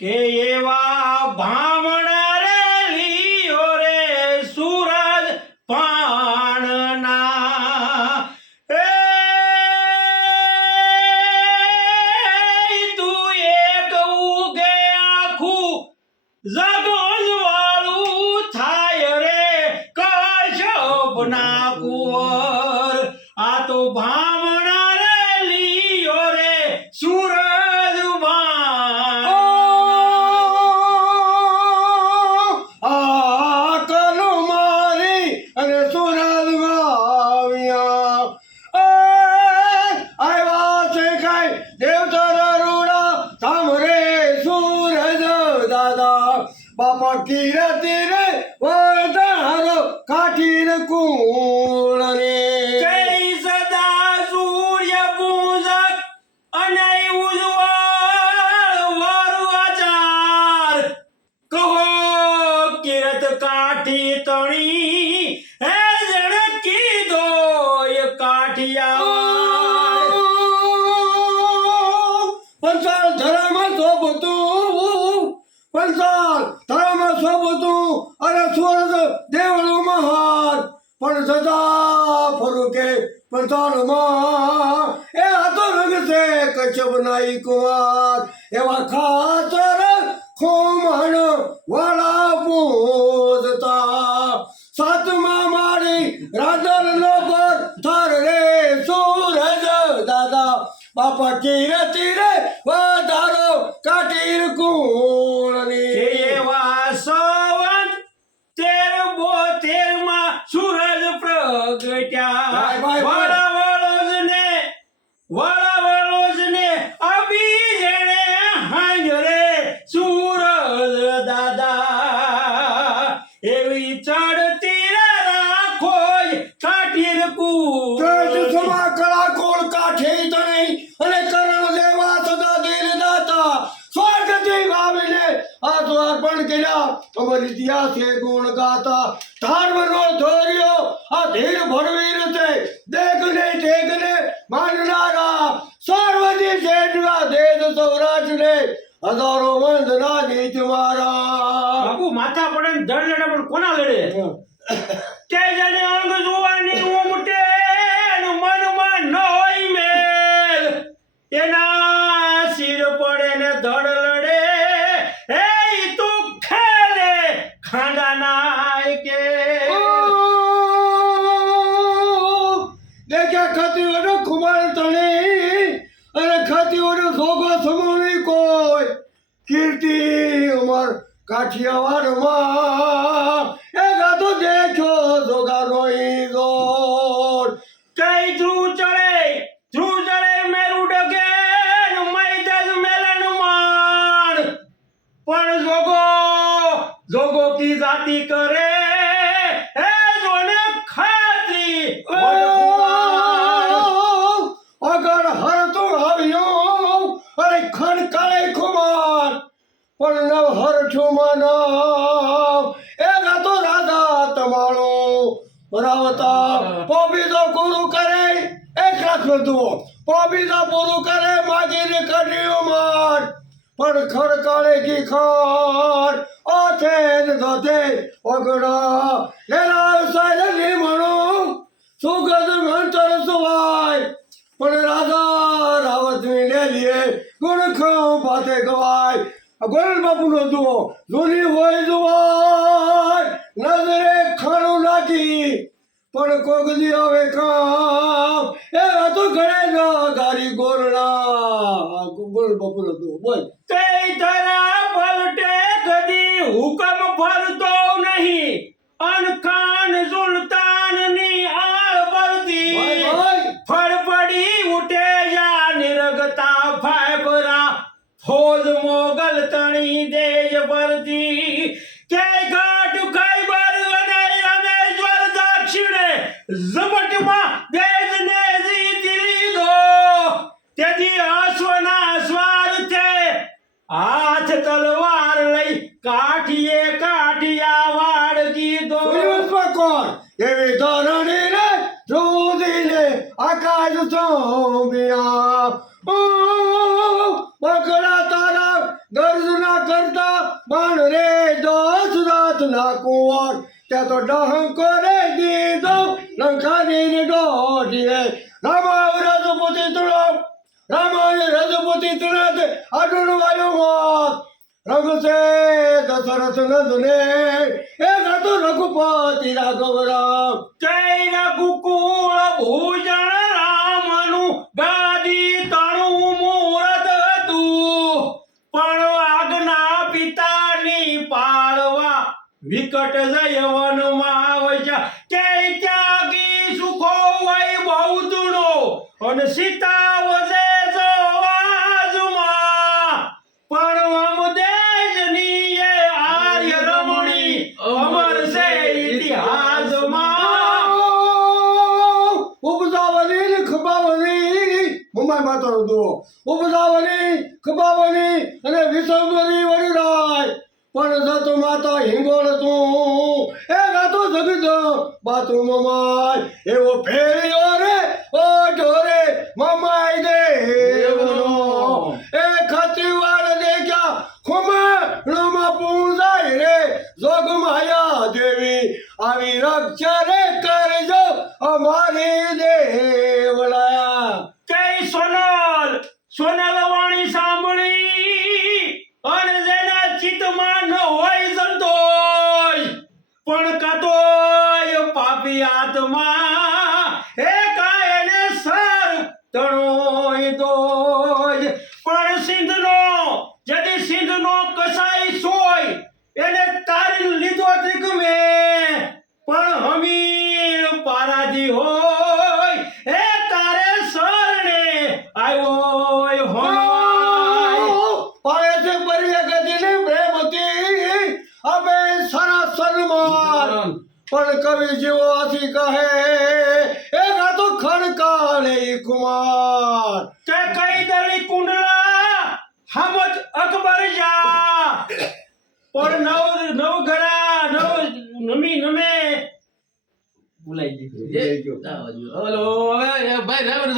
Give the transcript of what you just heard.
કે એવા ભામણા રે લીઓ રે સૂરજ પાણના એ તું એક ઉગે આખું જગોજવાળું બાપા કીરતી રે વધારો કાઠી કુળ ને જય સદા સૂર્ય પૂજક અને ઉજ્જવળ વરવાચાર કહો કિરત કાઠી તણી, હે જણકી દોય કાઠિયાવાડ સદા ફરુકે પંચાળમાં એ હતો રંગ છે કચ્છપ નાઈ કુમાર એવા ખાતર ખોમણ વાળા પૂજતા. સાતમા મારી રાધર નો થર રે સૂરજ દાદા. બાપા કીરતી રે વધારો કાટીર કે અભી જણે હાંજરે સૂરજ દાદા. એવી ચડતી રાખો કાઠીર કુ સમા કળા કોળ કાઠે તણી અને કરણ દેવા સદા દિલ દાતા. સ્વાગતી ભાવીને આ તો અર્પણ કર્યા. અમર ઇતિહાસે ગુણ ગાતા. ધર્મ નો ધોર્યો ધીર ભરવી છે, દેખને ટેકને માનનારા સર્વજી શેઠના દેશ સૌરાષ્ટ્રને હજારો વંદના ગીત મારા. બાપુ, માથા પડે ને ધડ લડે પણ કોના લડે? કે જને અંગ જોવાની ઉમટે મનમાં ન હોય મેલ, એના શિર પડે ને ધડ અમર કાઠિયાવાડમાં. એ ગાતો દેખ્યો સોગાનો ઈદોર કઈ ધ્રુવ ચડે ધ્રુવ ચડે મેરુ ડગે ને મેલન માણ. પણ જોગો જોગો કી જાતિ કરે હે જોને ખાતરી અગર હર તો આવ્યો અરે ખણકાળે ખુમાર પણ નવ હર છુમન એ ગાતો રાધા તમારો. રાવતા પોબીજો ગુરુ કરે. એક રાખો દુઓ પોબીજો પૂરું કરે માગીને કઢિયું માર. પણ ખડકાળે કી ખાર. ઓથે ને ધોતે ઓગડા લેલા સાયલે લીમણો સુગંધ મંતર સુવાય. પણ રાધા રાવત ને લીએ ગુણ ખો પાતે ગવાય. ગોરલ બાપુ નો જુઓ જૂની હોય જુવાય નજરે ખાણું નાખી. પણ કોગલી આવે કામ. એ તો ઘરે ના ગારી ગોરડા. ગોરલ બાપુ નો જુઓ બોલ. દેજ પરથી કે ઘાટ ખૈબર અને રમેશ્વર દક્ષિણે ઝપટમાં દેશને જીતી લીધો. તેથી અશ્વના સ્વાર્થે હાથ તલવાર લઈ કાઠીએ કાઠિયા વાડ કીધો એવી ધરણી રે જોદીને આકાશ સોંબ્યા ઓ, બગડા તારા ગર્જના કરતા બાણ રે દસ રાત ના કુંવર ત્યાં તો ડહંકો રે દીધો લંકાની ને દોઢીએ. રામા રજપૂતિ તુળો રામા રજપૂતિ તુળાત અડુણ વાયુ મોત. રઘુસે દશરથ નંદને. એ ગાતો રઘુપતિ રાઘવ રામ જય રઘુકુળ ભૂષણ રામનું ગાદી હતું. પણ આગના પિતાની પાળવા વિકટ જયવનમાં વૈશા કે ત્યાગી અને સીતા વસે જવાજમાં પણ અમદેશની એ આર્ય રમણી અમર છે ઇતિહાસમાં. ઉપજાવની ખબાવની, મુંબઈ માતા દો ઉપજાવની ખબાવની અને વિસંગની વડરાય પણ સત માતા હિંગોળ તું, એ ગાતો જગત બાતુ મમાય એવો ફેર્યો રે ઓ ઢોરે મમાય દેવનો. એ ખતીવાડ દેખ્યા ખુમાણોમાં જાય રે. જોગ માયા દેવી આવી રક્ષા રે કરજો અમારી દેવળાયા. કઈ સોનલ. સોનલ વાણી સાંભળી. અને જેના ચિત્તમાં ન હોય સંતોષ પણ કતોય પાપી આત્મા સિંધનો જદી સિંધનો કસાઈ સોય એને તારી લીધો ત્રિકમે. પણ હમીર પારાજી હોય એ તારે શરણે આવ્યો હોય પાયે પર્ય ગતિને પ્રેમતી અબે સારા સન્માન. પણ કવિ જેવો આથી કહે એ તો ખડકાળે કુમાર. પણ નવ નવ ઘરા નવ નમી નમે. ભૂલાઈ ગયું. હલો હવે ભાઈ